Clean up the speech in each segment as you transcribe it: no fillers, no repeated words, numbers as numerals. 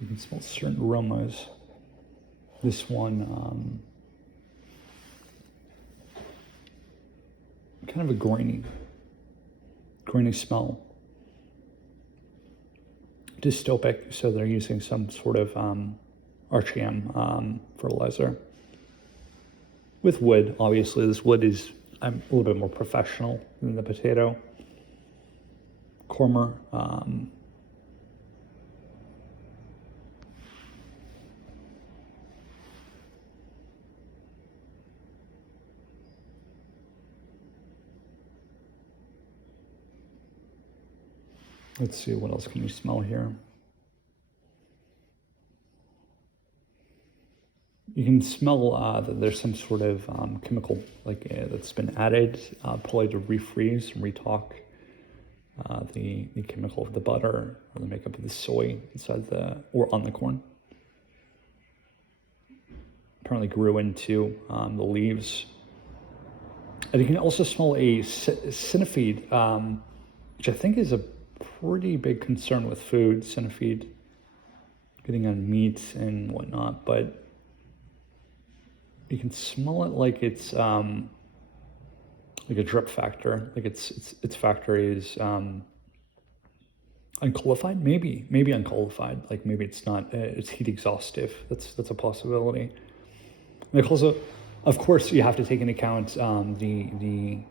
You can smell certain aromas. This one, kind of a grainy smell. Dystopic, so they're using some sort of RGM fertilizer. With wood, obviously, this wood is a little bit more professional than the potato. Cormer, let's see, what else can you smell here? You can smell that there's some sort of chemical that's been added, probably to refreeze and retalk the chemical of the butter or the makeup of the soy inside or on the corn. Apparently grew into the leaves. And you can also smell a synfeed, which I think is a pretty big concern with food, synfeed, getting on meat and whatnot, but you can smell it like it's like a drip factor, like its factory is unqualified, maybe unqualified, like maybe it's not, it's heat exhaustive. That's a possibility. And also, of course, you have to take into account the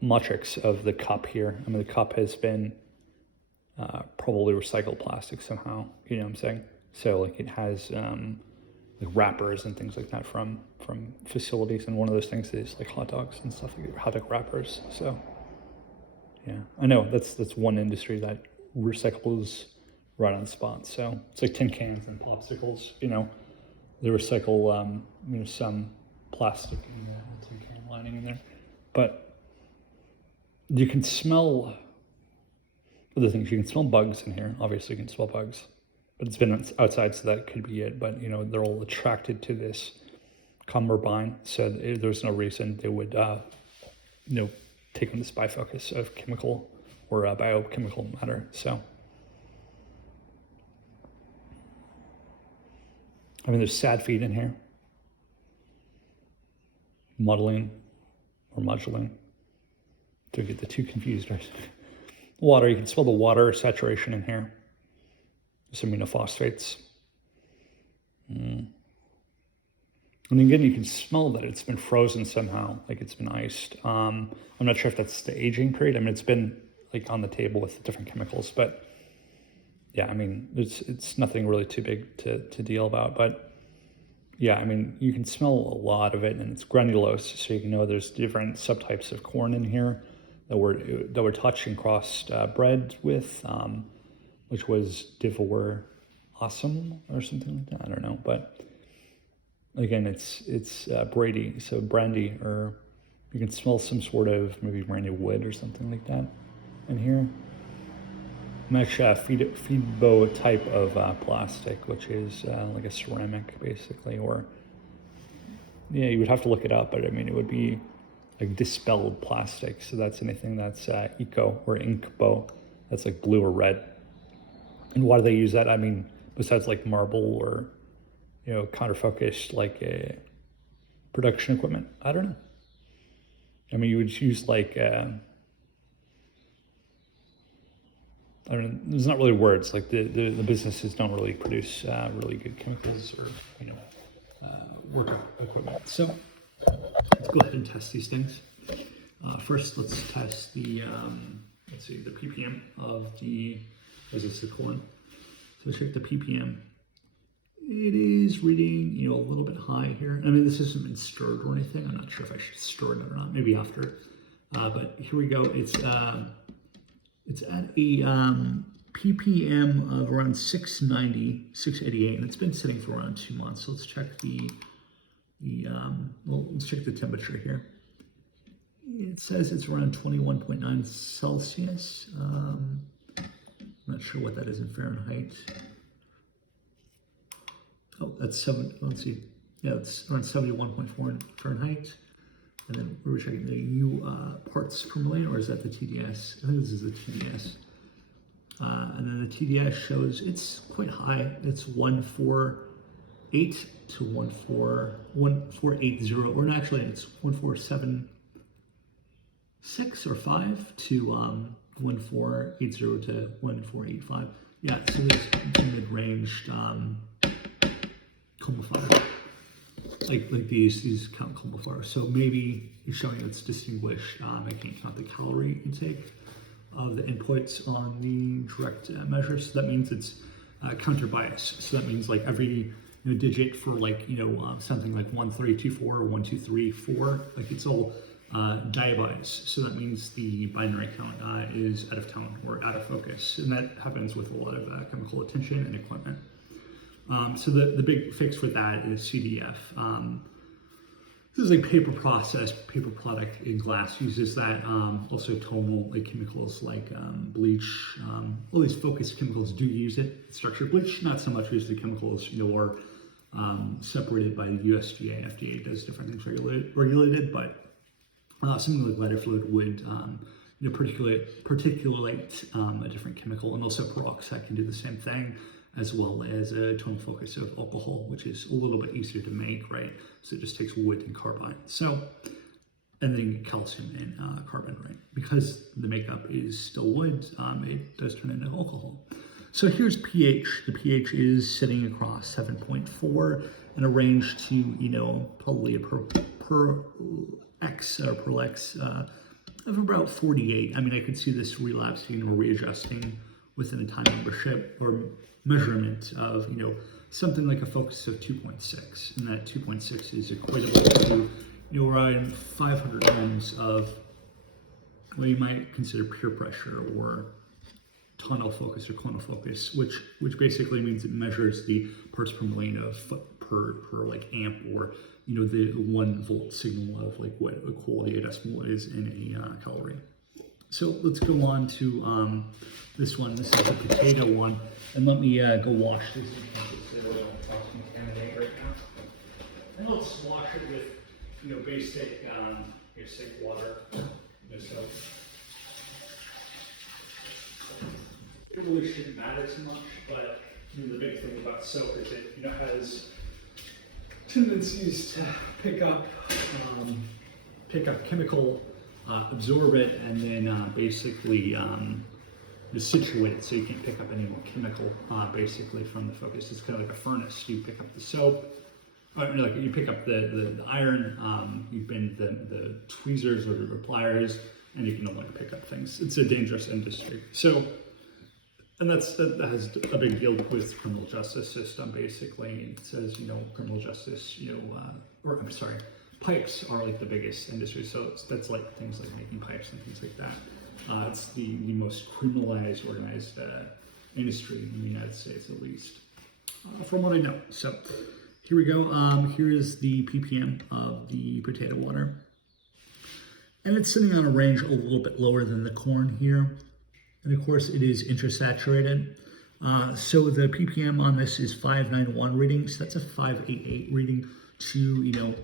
matrix of the cup here. I mean, the cup has been probably recycled plastic somehow. You know what I'm saying? So like it has like wrappers and things like that from facilities, and one of those things is like hot dogs and stuff, like hot dog wrappers. So yeah, I know that's one industry that recycles right on the spot. So it's like tin cans and popsicles. You know, they recycle some plastic in the tin can lining in there, but you can smell other things. You can smell bugs in here. Obviously, you can smell bugs. But it's been outside, so that could be it. But, they're all attracted to this cumberbine, so there's no reason they would, take on this bifocus of chemical or biochemical matter. So, I mean, there's sad feed in here. Muddling or modulating. Don't get the two confused, right? Water, you can smell the water saturation in here. Some aminophosphates. And again, you can smell that it's been frozen somehow, like it's been iced. I'm not sure if that's the aging period. I mean, it's been like on the table with different chemicals, but yeah, I mean, it's nothing really too big to deal about. But yeah, I mean, you can smell a lot of it, and it's granulose, so you can know there's different subtypes of corn in here that were touched and crossed bred with. Which was Divor Awesome or something like that. I don't know, but again, it's Brady, so brandy, or you can smell some sort of maybe brandy wood or something like that in here. Much feedbo type of plastic, which is like a ceramic basically, or yeah, you would have to look it up, but I mean, it would be like dispelled plastic. So that's anything that's eco or inkbo, that's like blue or red. And why do they use that? I mean, besides like marble or, counterfocused like a production equipment, I don't know. I mean, you would use like, I don't know, there's not really words, like the businesses don't really produce really good chemicals or, work equipment. So let's go ahead and test these things. First, let's test the, the PPM of the, as it's the corn. So check the PPM. It is reading, a little bit high here. I mean, this hasn't been stirred or anything. I'm not sure if I should stir it or not. Maybe after. But here we go. It's at a PPM of around 690, 688, and it's been sitting for around 2 months. So let's check let's check the temperature here. It says it's around 21.9 Celsius. I'm not sure what that is in Fahrenheit. Oh, that's let's see. Yeah, it's around 71.4 in Fahrenheit. And then we were checking the U parts per million, or is that the TDS? I think this is the TDS. And then the TDS shows it's quite high. It's 148 to 1480, or no, actually it's 1476 or 5 to 1480 to 1485. Yeah, so there's mid-range coma fire. Like these count coma fire. So maybe you're showing it's distinguished. I can't count the calorie intake of the inputs on the direct measure. So that means it's counter bias. So that means like every digit for like something like 1324 or 1234, like it's all diabiased. So that means the binary count is out of tone or out of focus, and that happens with a lot of chemical attention and equipment. So the big fix for that is CDF. This is a paper process, paper product in glass, uses that. Also tonal chemicals like bleach, all these focused chemicals do use it. Structured bleach, not so much, because the chemicals are separated by the USDA. FDA does different things regulated, but something like lighter fluid would particulate a different chemical, and also peroxide can do the same thing, as well as a tonal focus of alcohol, which is a little bit easier to make, right? So it just takes wood and carbide. So, and then calcium and carbon, right? Because the makeup is still wood, it does turn into alcohol. So here's pH. The pH is sitting across 7.4 and a range to, probably a per X or per Lex of about 48. I mean, I could see this relapsing or readjusting within a time membership or measurement of, something like a focus of 2.6. And that 2.6 is equatable to, around 500 ohms of what you might consider pure pressure or tonal focus or conal focus, which basically means it measures the parts per million of per like amp, or the 1 volt signal of like what a quality decimal is in a calorie. So let's go on to this one. This is the potato one, and let me go wash this so we don't cross-contaminate right now. And let's wash it with basic water. So it really shouldn't matter too much, but the big thing about soap is it has tendencies to pick up chemical, absorb it, and then basically just situate it so you can pick up any more chemical basically from the focus. It's kind of like a furnace. You pick up the soap, like you pick up the iron, you bend the tweezers or the pliers, and you can no longer pick up things. It's a dangerous industry. So, and that has a big deal with criminal justice system. Basically, it says criminal justice, or I'm sorry, pipes are like the biggest industry. So that's like things like making pipes and things like that. It's the most criminalized, organized industry in the United States, at least, from what I know. So here we go. Here is the PPM of the potato water. And it's sitting on a range a little bit lower than the corn here. And of course, it is intersaturated. So the PPM on this is 591 readings. That's a 588 reading to,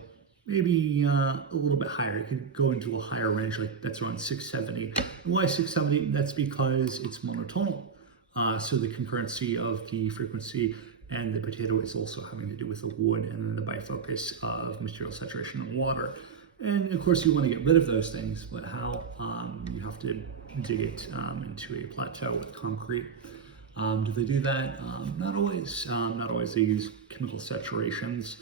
maybe a little bit higher. It could go into a higher range, like that's around 670. And why 670? That's because it's monotonal. So the concurrency of the frequency and the potato is also having to do with the wood, and then the bifocus of material saturation and water. And of course, you want to get rid of those things, but how? You have to dig it into a plateau with concrete. Do they do that? Not always. Not always. They use chemical saturations.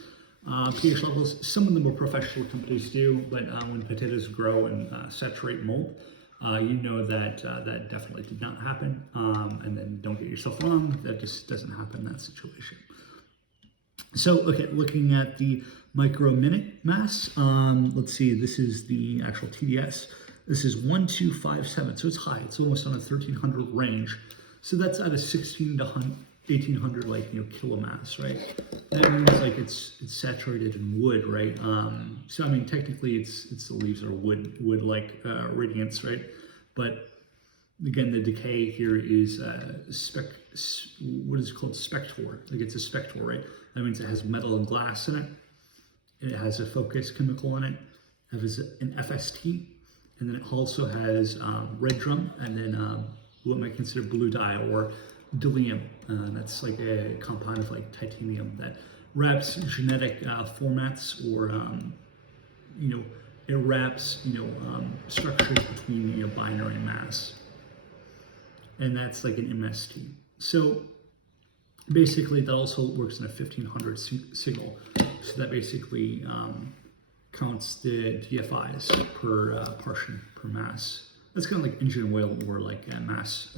pH levels, some of the more professional companies do, but when potatoes grow and saturate mold, that definitely did not happen. And then don't get yourself wrong, that just doesn't happen in that situation. So, okay, looking at the microminute mass, let's see, this is the actual TDS. This is 1257, so it's high. It's almost on a 1300 range. So that's at a 16 to 1800 kilomass, right? That means like it's saturated in wood, right? So I mean, technically it's the leaves are wood like radiance, right? But again, the decay here is what is called spector. Like it's a spector, right? That means it has metal and glass in it. It has a focus chemical in it. It has an FST, and then it also has red drum, and then what might consider blue dye, or dillium. That's like a compound of like titanium that wraps genetic formats, or it wraps structures between binary mass, and that's like an MST. So basically, that also works in a 1500 signal. So that basically counts the DFIs per portion per mass. That's kind of like engine oil, or like a mass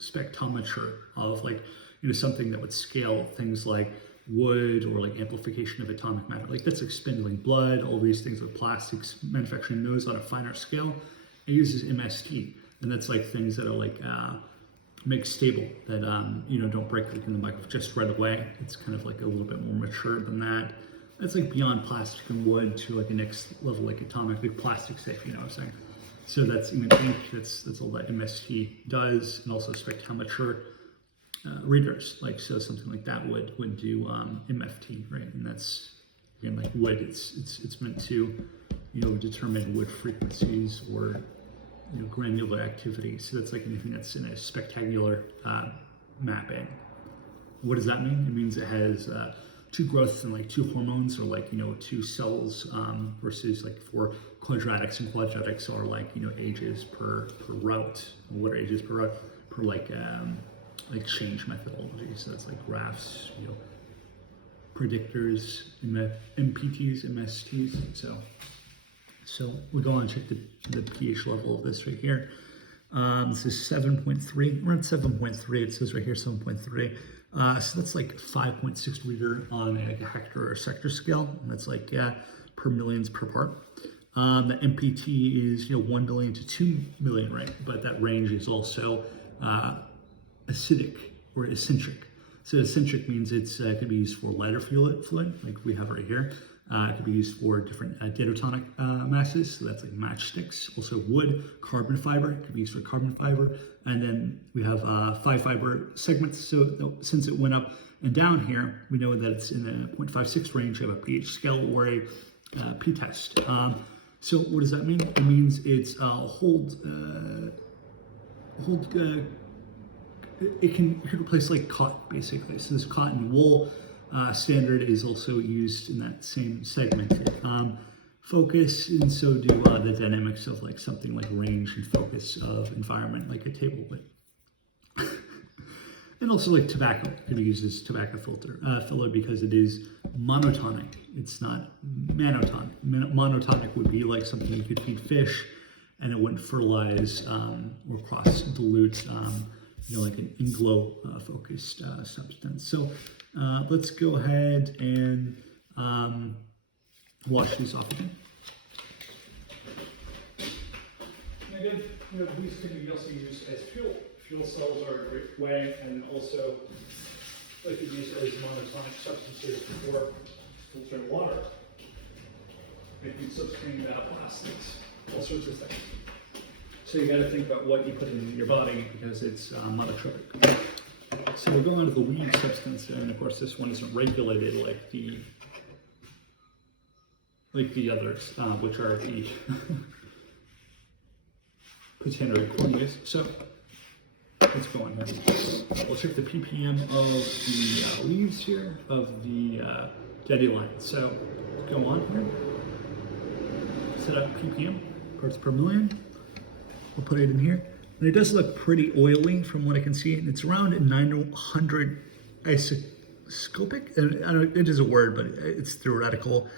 spectrometer of like something that would scale things like wood, or like amplification of atomic matter. Like that's like spindling blood, all these things with plastics manufacturing those on a finer scale. It uses MST, and that's like things that are like make stable, that don't break like in the microwave just right away. It's kind of like a little bit more mature than that. That's like beyond plastic and wood to like a next level, like atomic, like plastic safe, what I'm saying. So that's even ink, that's all that MST does, and also spectrometer readers. Like, so something like that would do MFT, right? And that's, again, like wood, it's meant to determine wood frequencies, or granular activity. So that's like anything that's in a spectacular mapping. What does that mean? It means it has two growths and like two hormones, or like two cells, versus like for quadratics, and quadratics are like ages per route. What are ages per route? Per like change methodology. So that's like graphs, predictors, MPTs, MSTs. So we go on and check the pH level of this right here. This is 7.3. We're at 7.3. It says right here 7.3. So that's like 5.6 liter on a hectare or sector scale. And that's like per millions per part. The MPT is 1 million to 2 million, right? But that range is also acidic or eccentric. So eccentric means it's could be used for lighter fluid, like we have right here. It could be used for different diatonic masses, so that's like matchsticks. Also wood, carbon fiber, it could be used for carbon fiber. And then we have 5 fiber segments. So since it went up and down here, we know that it's in the 0.56 range of a pH scale, or a p-test. So what does that mean? It means it's it can replace like cotton, basically. So this cotton wool standard is also used in that same segmented focus, and so do the dynamics of like something like range and focus of environment, like a table would. And also like tobacco can be used as tobacco filler because it is monotonic. It's not monotonic. Monotonic would be like something you could feed fish, and it wouldn't fertilize or cross dilute, like an inglo focused substance. So let's go ahead and wash these off again. And again, these can be also used as fuel. Fuel cells are a great way, and also they could be used as monotonic substances for filtering water, making substrain plastics, all sorts of things. So you got to think about what you put in your body, because it's monotropic. So we're going to the weed substance, and of course this one isn't regulated like the others, which are the Potential cornways. So let's go on here. We'll check the PPM of the leaves here of the dandelion. So go on here. Set up PPM, parts per million. We'll put it in here. And it does look pretty oily from what I can see. And it's around 900 isoscopic. It is a word, but it's theoretical.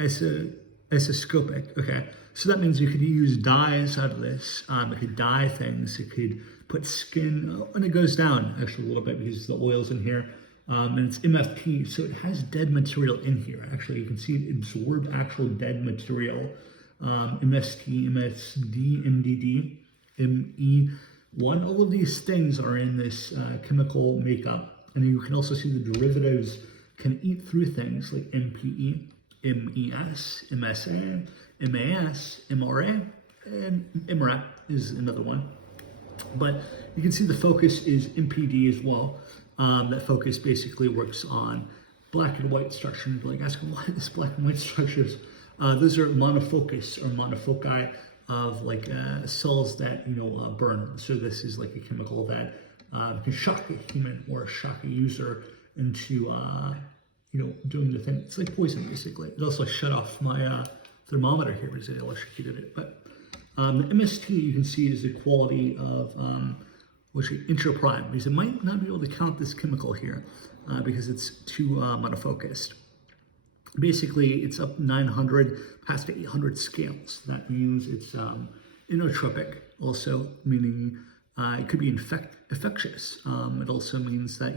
Isoscopic, okay. So that means you could use dyes out of this. It could dye things. It could put skin, and it goes down actually a little bit because the oil's in here. And it's MFP, so it has dead material in here. Actually, you can see it absorb actual dead material. MST, MSD, MDD, ME1, all of these things are in this chemical makeup. And you can also see the derivatives can eat through things like MPE, MES, MSA, MAS, MRA, and MRAP is another one. But you can see the focus is MPD as well. That focus basically works on black and white structures. Like, ask them, what is black and white structures? Those are monofocus or monofoci of like cells that burn. So this is like a chemical that can shock a human or shock a user into doing the thing. It's like poison basically. It also shut off my thermometer here because it electrocuted it. But the MST you can see is the quality of which is intraprime, because it might not be able to count this chemical here because it's too monofocused. Basically, it's up 900 past 800 scales. That means it's inotropic, also meaning it could be infectious. It also means that